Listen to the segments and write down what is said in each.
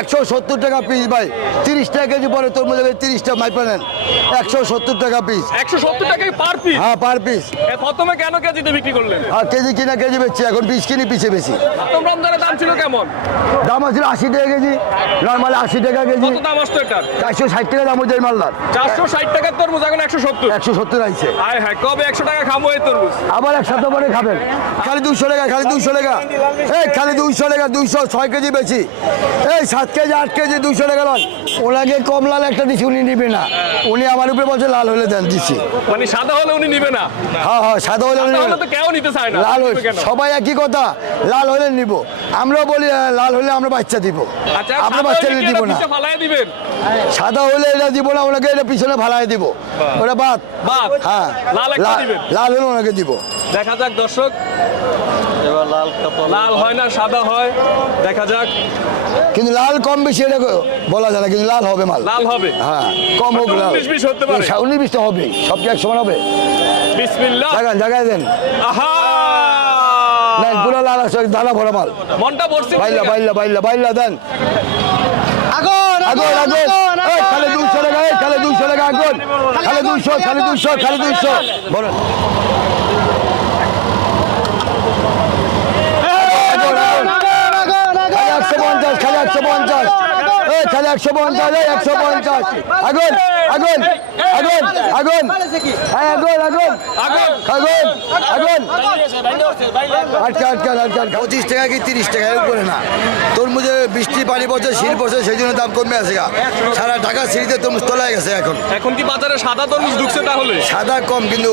একশো সত্তর টাকা পিস ভাই। তিরিশ টাকা কেজি পরে তোর মধ্যে তিরিশটা মাইপা নেন একশো সত্তর টাকা পিস একশো সত্তর টাকায় পার পিস হ্যাঁ পার পিস প্রথমে কেন কেজিতে বিক্রি করলেন? আর কেজি কিনা কেজি বেচছি এখন পিস কিনি পিছে বেশি প্রথম রমজানের দাম ছিল কেমন? দাম আছে আশি টাকা কেজি নর্মালি আশি টাকা কেজি। কত দাম আসতো এটার? চারশো ষাট টাকা দাম হচ্ছে মালদার। চারশো ষাট টাকার তরমুজ এখন একশো সত্তর। একশো সত্তর আইছে। আয় হ্যাঁ কবে একশো টাকা খামো এই তরমুজ? আবার এক সপ্তাহ পরে খাবেন। খালি দুশো টাকা খালি দুশো টাকা। এই খালি দুশো টাকা দুশো ছয় কেজি বেশি। এই সাত কেজি আট কেজি দুশো টাকা নয় ওনাকে কম লাল একটা দিচ্ছি উনি নিবে না। উনি আমার উপরে বলছে লাল হলে দেন দিচ্ছি মানে সাদা হলে উনি নিবে না? হ্যাঁ হ্যাঁ সাদা হলে উনি। তো কেউ নিতে চায় না। লাল হলে সবাই একই কথা লাল হলে নিব। আমরাও বলি লাল হলে আমরা বাচ্চা দিব। আচ্ছা আমরা বাচ্চা দিব না। সাদা হলে এটা দিব না ওনাকে এটা পিছনে ভালাই দিব। ওটা বাদ। বাদ? হ্যাঁ। লাল হলে ওনাকে দিব। দেখা যাক দর্শক। লাল হয় না সাদা হয় দেখা যাক। কিন্তু লাল কম বেশি এটা বলা যায় না কিন্তু লাল হবে মাল। লাল হবে? হ্যাঁ কম হোক লাল। উনিশ বিশ হতে পারে। উনিশ বিশটা হবে সব কি এক সমান হবে? বিসমিল্লাহ। জায়গায় দেন। আহা! দেন পুরো লাল আছে দানা ভরা মাল। মনটা পড়ছে বাইল্লা বাইল্লা বাইল্লা বাইল্লা দেন। আগুন আগুন এই খালি দুশো টাকা এই খালি দুশো টাকা আগুন। খালি দুশো খালি দুশো খালি দুশো বলেন আগুন, আগুন। খালি একশো পঞ্চাশ খালি একশো পঞ্চাশ। খালি একশো পঞ্চাশ একশো পঞ্চাশ। আগুন আগুন আগুন আগুন। হ্যাঁ আগুন আগুন। আগুন আগুন। আটকা আটকা আটকা পঁচিশ টাকা কি তিরিশ টাকা উপরে না? তরমুজে বৃষ্টি পানি পড়ছে শিল পড়ছে সেই জন্য দাম কমে আছে গা। সারা ঢাকা সিঁড়িতে তরমুজ তোলায় গেছে এখন। এখন কি বাজারে সাদা তরমুজ ঢুকছে তাহলে? সাদা কম কিন্তু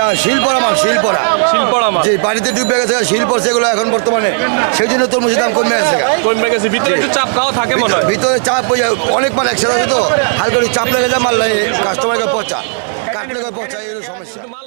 এ, শিল পড়া মাল শিল পড়া শিলপড়া মাছ যে পানিতে ডুবে গেছে শিল্প সেগুলো এখন বর্তমানে সেই জন্য তরমুজের দাম কমে আছে কমে গেছে ভিতরে একটু চাপ খাওয়া থাকে মনে হয়। ভিতরে চাপ ওই অনেক মাল একসাথে আছে তো হালকা চাপ লেগে যায় মাল কাস্টমারকে পচা। কাটলে পচা এই সমস্যা। মাল